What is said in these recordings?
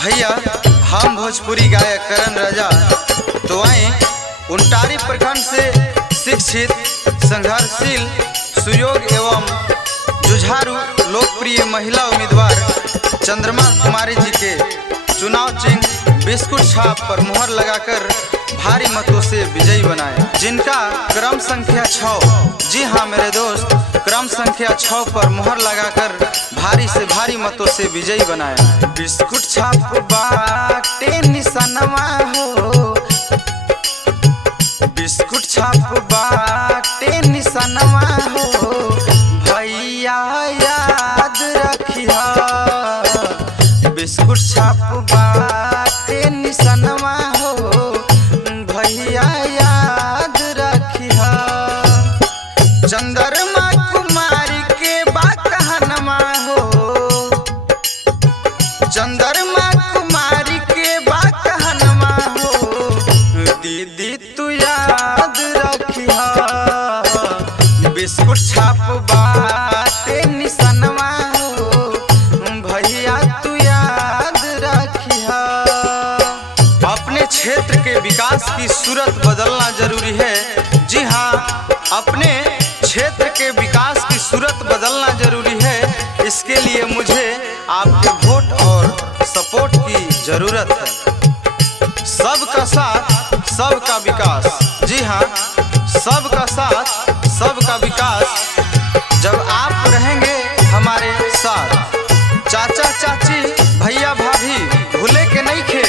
भैया हम भोजपुरी गायक करण राजा तो आए उनटारी प्रखंड से शिक्षित, संघर्षशील, सुयोग एवं जुझारू लोकप्रिय महिला उम्मीदवार चंद्रमा कुमारी जी के चुनाव चिन्ह बिस्कुट छाप पर मुहर लगाकर भारी मतों से विजयी बनाए, जिनका क्रम संख्या 6। जी हाँ मेरे दोस्त, क्रम संख्या 6 पर मुहर लगाकर भारी से भारी मतों से विजयी बनाया। बिस्कुट छाप बाटे निशानवा हो, बिस्कुट छाप बाटे निशानवा हो, भैया याद रखिया। बिस्कुट छाप बाटे निशानवा हो, भैया याद रखिया। चंद्रमा कुमारी के बाकहनमा हो, चंद्रमा कुमारी के बाकहनमा हो, दीदी तू याद रखिया। बिस्कुट छाप बाटे निशानवा हो, भैया तू याद रखिया। अपने क्षेत्र के विकास की सूरत बदलना जरूरी है। जी हाँ, अपने क्षेत्र के विकास की सूरत बदलना जरूरी है। इसके लिए मुझे आपके वोट और सपोर्ट की जरूरत है। सबका साथ सबका विकास। जी हाँ, सबका साथ सबका विकास जब आप रहेंगे हमारे साथ। चाचा चाची भैया भाभी भूले के नहीं खे,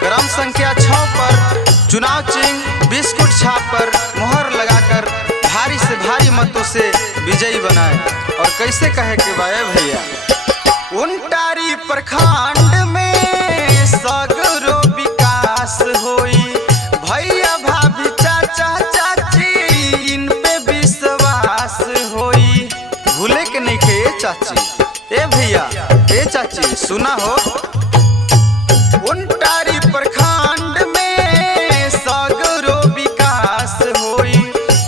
क्रम संख्या 6 पर चुनाव चिन्ह बिस्कुट छाप पर मुहर लगाकर भारी से भारी मतों से विजयी बनाए। और कैसे कहे कि बाए भैया, उनटारी प्रखंड में सगरो विकास होई, भैया भाभी चाचा चाची इन पे विश्वास होई। भूले के नहीं खे ए चाची, ए भैया, ए चाची सुना हो। उनटारी प्रखंड में सगरो विकास होई,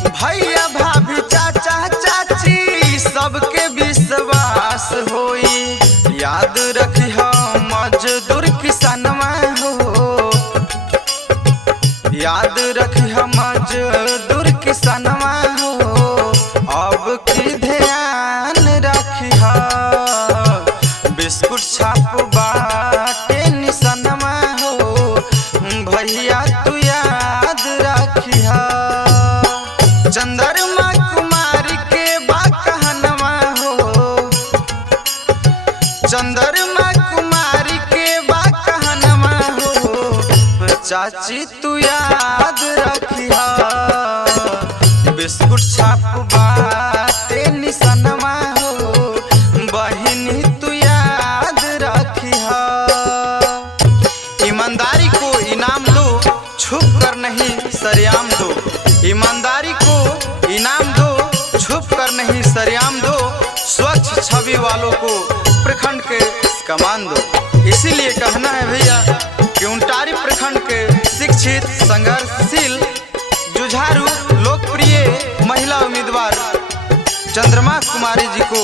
भैया भाभी चाचा चाची सबके विश्वास होई। याद रखिया मजदूर किसानवा हो, याद रखिया मजदूर किसानवा हो, अब की ध्यान रखिया। बिस्कुट छाप बाटे निशानवा हो, भैया तू याद रखिया। चंद्रमा कुमारी के बाकहनवा हो, चंद्रमा कुमारी के बाकहनवा हो, चाची तू याद रखिया। बिस्कुट छाप बाटे निशानवा हो, बहिनी तू याद रखिया। ईमानदारी को इनाम दो, छुप कर नहीं सरेआम दो। ईमानदारी को इनाम दो, छुप कर नहीं सरेआम दो। स्वच्छ छवि वालों को प्रखंड के कमान दो। इसीलिए कहना है भैया कि उनटारी प्रखंड के शिक्षित, संघर्षशील, जुझारू लोकप्रिय महिला उम्मीदवार चंद्रमा कुमारी जी को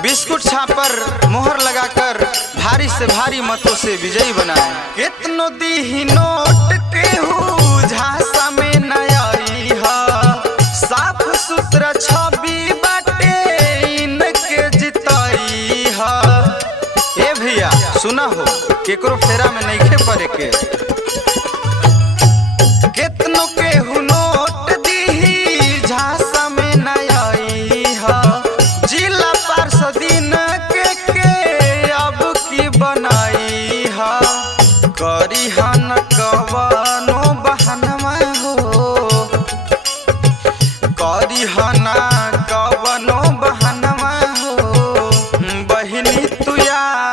बिस्कुट छाप पर मुहर लगाकर भारी से भारी मतों से विजयी बनाए। कितनो दी नोट केहू झांसा में न आई हा, साफ सुथरा छवि बाटे इनके जिताई हा। ए भैया सुना हो, केकरो फेरा में नहीं खे पड़े के। कितनो केहू नोट दी झांसा में न आई हा, जिला पार्षदीन के अब की बनाई हा। करी हन कवनो बहनवा हो, करी हना कवनो बहनवा हो, बहिनी तू याद